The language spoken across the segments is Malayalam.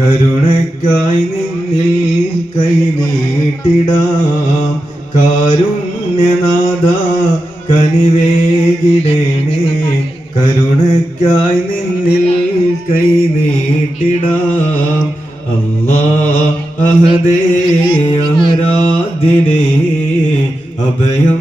കരുണയ്ക്കായി നിന്നിൽ കൈ നീട്ടിടാം. കാരുണ്യനാഥ കനിവേകിടേണേ. കരുണയ്ക്കായി നിന്നിൽ കൈ നീട്ടിടാം. അല്ലാ അഹദേ അഹരാദിനേ അഭയം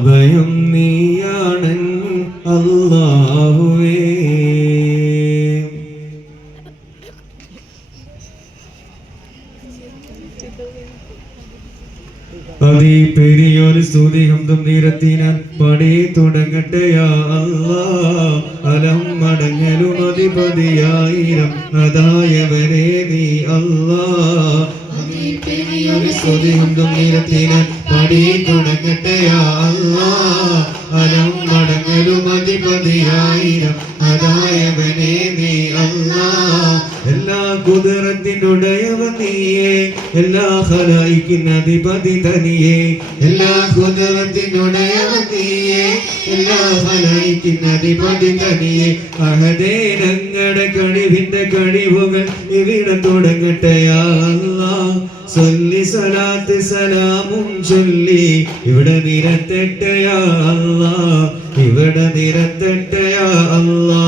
അഭയം നീയാണ് അല്ലാഹുവേ. അതി പെരിയൊരു സ്തുതി ഹംദും നിരത്തിനാൻ പടി തുടങ്ങട്ടെയാ അല്ലാ അലം മടങ്ങലും അധിപതിയായിരം അതായവരെ നീ അല്ലാ സ്തുതി ഹംദും നിരത്തിനാൻ പടി തുടങ്ങട്ടെയാ അല്ലാ അലം മടങ്ങലും അധിപതിയായിരം അതായവനെ നീ അല്ലാ. എല്ലാ കുതിരത്തിനുടയവൻ നീയേ എല്ലാ ഹലായിക്കുന്ന അധിപതി തനിയേ എല്ലാ കുതിരത്തിനുടയവൻ നീയേ എല്ലാ ഹലായിക്കുന്ന അധിപതി തനിയേ അഹദേ ഞങ്ങളുടെ കഴിവിന്റെ കഴിവുകൾ ഇവിടെ തുടങ്ങട്ടെയാ അല്ലാ സൊല്ലി സലാത്ത് സലാമും ചൊല്ലി. ഇവിടെ നിരത്തെട്ടയാ അല്ലാ ഇവിടെ നിരത്തെട്ടയാ അല്ലാ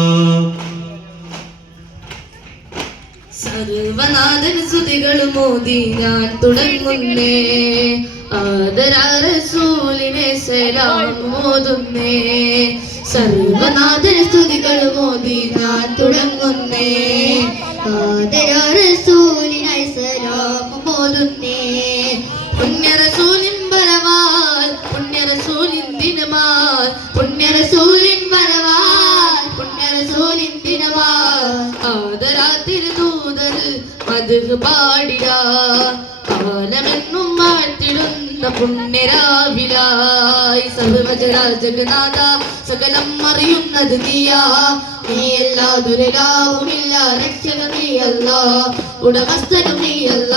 സർവനാഥൻ സ്തുതികളും മോദി ഞാൻ തുടങ്ങുന്നേ. ആദരസൂലിനെ സലാം മോതുന്നേ സർവനാഥൻ സ്തുതികളും മോദി ഞാൻ തുടങ്ങുന്നേ. ആദരസൂലിനായി സലാം മോതുന്നേ പുണ്യറസൂലിൻ വരവാൽ പുണ്യറസൂലിൻ ദിനമാൽ. പുണ്യറസൂലിൻ കാലമെന്നും മാറ്റിടുന്ന പുണ്യരാവിലായി. സർവജരാജഗനാഥ സകലം അറിയുന്നത് നീയാ. നീയല്ലാതൊരാവുമില്ല രക്ഷക നീയല്ല ഉടമസ്ഥനും നീയല്ല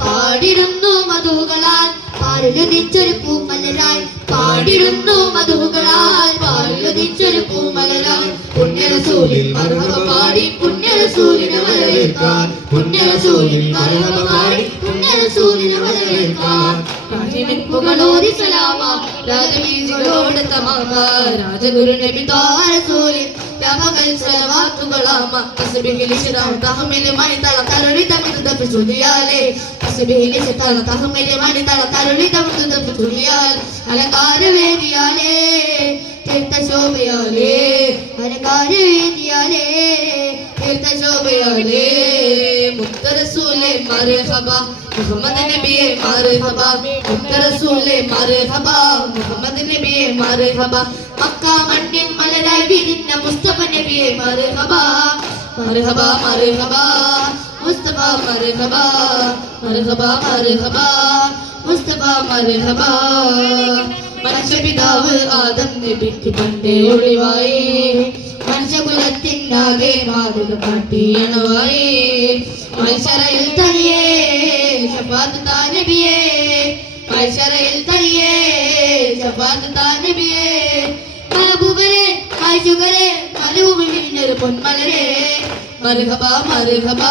പാടിരുന്നു മധുകളാൽ പാലിലുദിച്ചൊരു പൂമലരായി. പാടിരുന്നു മധുകളാൽ പാലിലുദിച്ചൊരു പൂമലരായി. പുണ്യരസൂലിൽ മർഹബ പാടി പുണ്യരസൂലിനെ വരവേൽക്കാൻ. പുണ്യരസൂലിൽ മർഹബ പാടി പുണ്യരസൂലിനെ വരവേൽക്കാൻ. രാജമിപ്പുകളോതി സലാമ രാജവീജികളോട് തമാമ രാജഗുരു നബി താരസൂലിൽ രാമകൽ സലവാത്തുകളാമ തസ്ബിഹിൽ ഇശ്റാം തഹമിൽ മണിതള തരുളി തമിഴ് തപ്പി ചൊല്ലിയാലേ തസ്ബിഹിൽ ഇശ്റാം തഹമിൽ മണിതള തരുളി തമിഴ് തപ്പി ചൊല്ലിയാൽ അലങ്കാര വേദിയാലേ തീർത്ഥ ശോഭയാലേ അലങ്കാര വേദിയാലേ തീർത്ഥ ശോഭയാലേ മുത്തറസൂലേ മർഹബ മുഹമ്മദ് നബിയെ മർഹബ മുത്തറസൂലേ മർഹബ മുഹമ്മദ് നബിയെ മർഹബ മക്ക മണ്ണിൻ മലരായി വിരിഞ്ഞ മുസ്തഫ നബിയെ മർഹബ മർഹബ മർഹബ മുസ്തഫ മർഹബ മർഹബ മർഹബ മുസ്തഫ മർഹബ. മനുഷ്യപിതാവ് ആദം നബിക്ക് പണ്ടേ ഒളിവായി. മനുഷ്യകുലത്തിനാകെ മാതൃക കാട്ടിയണവായി മത്സരയിൽ തനിയേ ശഫാത്ത് താനബിയേ മത്സരയിൽ തനിയേ ശഫാത്ത് താനബിയേ മഹബൂബരെ ആശുകരെ മലഭൂമിന്നൊരു പൊന്മലരെ മർഹബ മർഹബ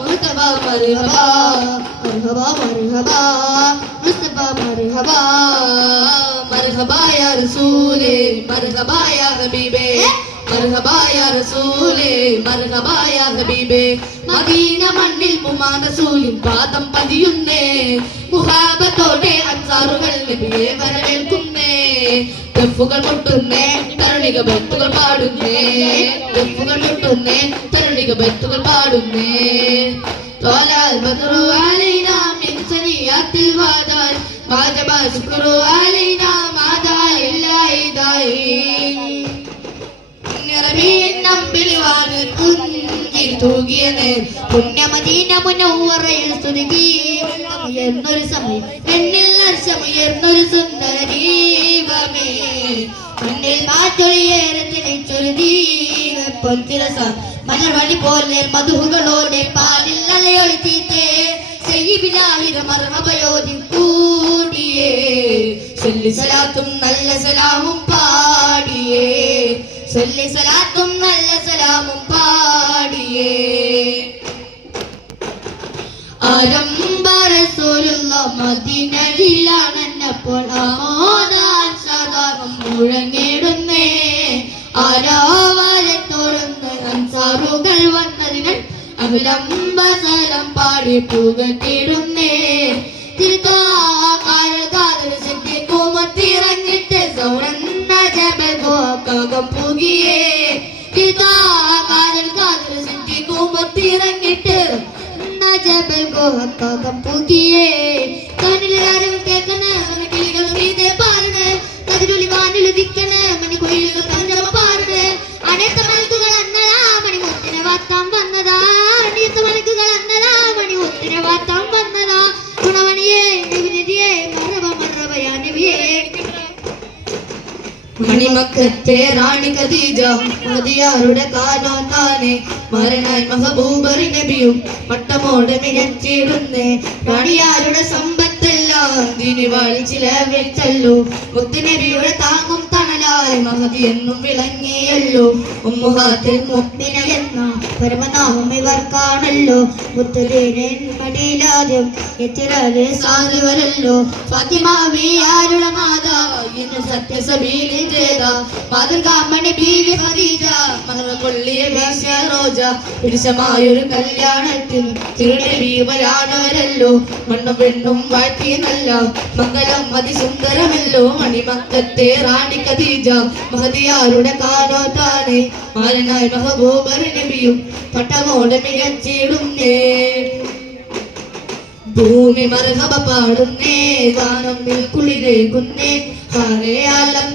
മുസ്തഫ മർഹബ മർഹബ മർഹബ മുസ്തഫ മർഹബ മർഹബ യാ റസൂലേ മർഹബ യാ ഹബീബേ മർഹബ യാ റസൂലേ മർഹബ യാ ഹബീബേ. മദീന മണ്ണിൽ മുമാ റസൂലിൻ പാദം പതിയുന്നേ. മുഹാബത്തോടെ അൻസാറുകൾ നബിയെ വരവേൽക്കുന്നേ. തെഫുകൾ കൊട്ടുന്നേ തരണിക ബത്തുകൾ പാടുന്നേ. തെഫുകൾ കൊട്ടുന്നേ തരണിക ബത്തുകൾ പാടുന്നേ. തോലാൽ ബദറു അലൈനാ മിൻ സനിയ വാജബ ശുക്രു അലൈന മാദാ ഇല്ലാ ദായിൻ നമ്പിളിവാണ് കുഞ്ചി തൂകിയത്. പുണ്യമദീന മുനവറയിൽ സ്തുതി എന്നൊരു സമയം. എന്നിൽ ഹർഷമുയർന്നൊരു സുന്ദര ദീപമേ. മണ്ണിൽ മാറ്റൊളിയേറെ ജനിച്ചൊരു ദീപം തിരസ മലർവഴി പോലെ മധുഹുകളോടെ പാലിൽ അലയൊളിത്തീത്തേ ചെയ്യിബിലാഹിര മർഹബയോതി കൂടിയേ. ചൊല്ലി സലാത്തും നല്ല സലാമും പാടിയേ. ചൊല്ലി സലാത്തും ആരംഭരസൂലുള്ള മദിനയിലാണെന്നപ്പോൾ ആമോദാൻ സദാകം മുഴങ്ങിടുന്നേ. ആരാവരത്തോടുന്ന് അൻസാറുകൾ വന്നതിനാൽ അവിലംബസലം പാടി പുകട്ടിടുന്നേ കാതൽ സിദ്ധിക്കുമത്തിറങ്ങിട്ട് സൗറന്ന ജബൽ ഗോകം പുകിയേ തിരുത്താകാരൽ കാതൽ സിദ്ധിക്കുമത്തിറങ്ങിട്ട് ജബൽ ഗോഹത്തോകം പുകിയേ കാനിലാരും കേൾക്കണ കിളികൾ മണിമക്കത്തെ റാണി ഖദീജ മതിയാരുടെ കാലോ താനെ മരനായി മഹബൂബറി നബിയും പട്ടമോടെ മികച്ചിടുന്നേ. റാണിയാരുടെ സമ്പത്തെല്ലാം ദിനി വാഴിച്ചില വെച്ചല്ലോ മുത്തുനബിയുടെ താങ്ങും തണലായി മഹതി എന്നും വിളങ്ങിയല്ലോ. ഉമ്മുഹാത്തിൽ എന്ന പരമനാമം ഇവർക്കാണല്ലോ എത്തിരാതെ സാറിവരല്ലോ ഫാത്തിമാവിയാരുടെ മാതാ? ഇന്ന് സത്യസഭയിൽ ചെയ്ത മാതൃകാമണി ബീവി ഖദീജ മഹറക്കൊള്ളിയ വീശ റോജ പുരുഷമായൊരു കല്യാണത്തിൽ തിരുനബീവരാണവരല്ലോ മണ്ണും പെണ്ണും വാഴ്ത്തി നല്ല മംഗലം അതിസുന്ദരമല്ലോ. മണിമക്കത്തെ റാണി ഖദീജ കാലോ താനെ മാരനായ മഹബൂബർ നബിയും പട്ടമോടെ മികച്ചിടുന്നേ ഭൂമി മർഹബ പാടുന്നേ ഗാനം കുളിരേകുന്നേ. ഹരയാലം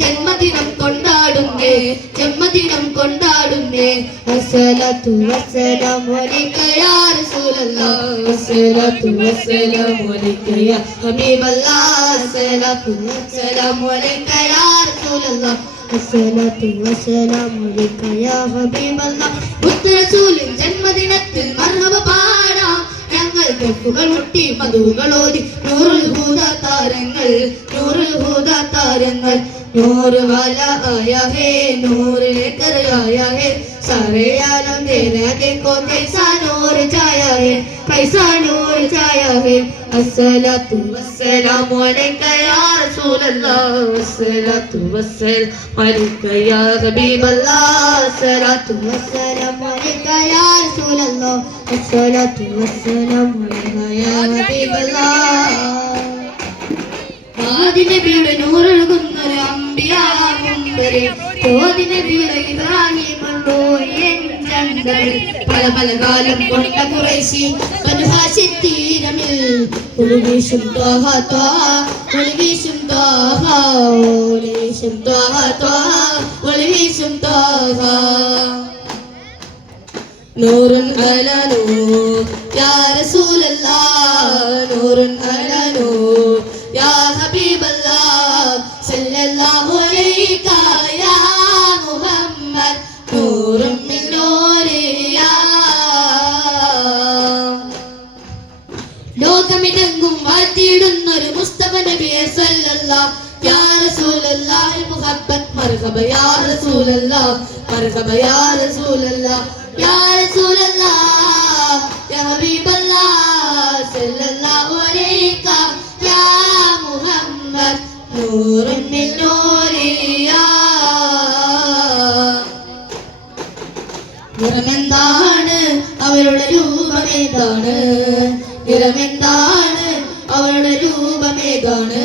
ജന്മദിനം കൊണ്ടാടുന്നേ ജന്മദിനം കൊണ്ടാടുന്നേ. അസലത്തു വസ്സലാമു അലൈക യാ റസൂലല്ലാഹ് അസ്സലാത്തു വസ്സലാമു അലൈക യാ ഹബീബല്ലാഹ് അസ്സലാത്തു വസ്സലാമു അലൈക والسلام عليك يا حبيب ഹബീബല്ലാഹ് മുത്തറസൂലിൻ ജന്മദിനത്തിൽ മർഹബ പാടാം. ഞങ്ങൾ തെക്കുകൾ മുട്ടി മധുകളോതി നൂറുൽ ഹൂദ താരങ്ങൾ നൂറുൽ ഹൂദ താരങ്ങൾ. നൂറ് വാല ആയ ഹേ നൂറ് लेकर आया है सारे आलम तेरा देखो कैसा नूर छाया है कैसा नूर छाया है अस्सलातु वस्सलामु अलैका या रसूल अल्लाह अस्सलातु वस्सलामु अलैका या हबीब अल्लाह अस्सलातु वस्सलामु अलैका या रसूल अल्लाह अस्सलातु वस्सलामु अलैका या हबीब अल्लाह ആദിനബിയുടെ നൂറൊഴുകുന്നൊരു ഒരു അമ്പിയാകുണ്ടൊരു പല പല കാലം നൂറും യാ റസൂലല്ലാ നൂറും അലനൂ യാ ഹബീബല്ല. സല്ലല്ലാഹ് യാ റസൂലല്ലാഹി മുഹബ്ബത്ത് മർഹബ യാ റസൂലല്ലാഹ് മർഹബ الله റസൂലല്ലാഹ് യാ റസൂലല്ലാഹ് യാ ഹബീബല്ലാഹ് സല്ലല്ലാഹു يا യാ മുഹമ്മദ് നൂറുൻ മിൻ നൂരിയാ നിറമെന്താണ് അവരുടെ രൂപമേതാണ് നിറമെന്താണ് അവരുടെ രൂപമേതാണ്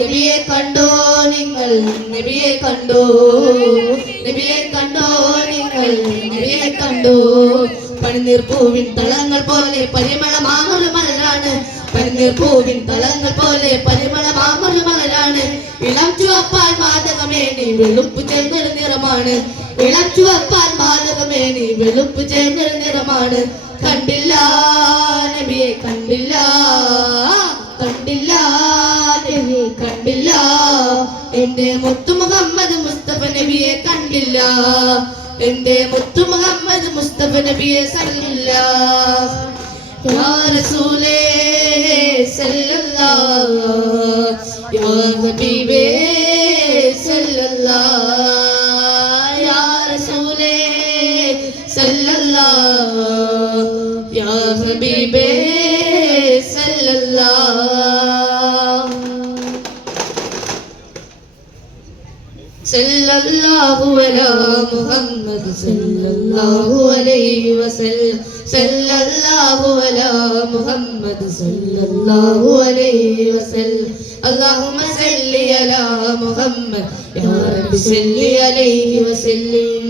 നബിയെ കണ്ടോ നിങ്ങൾ? നബിയെ കണ്ടോ? നബിയെ കണ്ടോ നിങ്ങൾ? നബിയെ കണ്ടോ? പണിനീർപ്പൂവിൻ തളങ്ങൾ പോലെ പരിമള മാമൊരു മലരാണ്. പനിനീർ പൂവിൻ തളങ്ങൾ പോലെ പരിമള മാമൊരു മലരാണ്. ഇളം ചുവപ്പാൽ മാതകമേനി വെളുപ്പ് ചേർന്നൊരു നിറമാണ്. ഇളം ചുവപ്പാൽ മാതകമേനി വെളുപ്പ് ചേർന്നൊരു നിറമാണ്. കണ്ടില്ല നബിയെ കണ്ടില്ല. കണ്ടില്ല നബിയെ കണ്ടില്ല. എന്റെ മുത്തു മുഹമ്മദ് മുസ്തഫ നബിയെ കണ്ടില്ല. എന്റെ മുത്തു മുഹമ്മദ് മുസ്തഫ നബിയെ സല്ല യാ റസൂലേ സല്ലല്ലാഹ് യാ ഹബീബേ സല്ലല്ലാഹു അലാ മുഹമ്മദ് സല്ലല്ലാഹു അലൈഹി വസല്ലം സല്ലല്ലാഹു അലാ മുഹമ്മദ് സല്ലല്ലാഹു അലൈഹി വസല്ലം اللهم صل على محمد يا رب صل عليه وسلم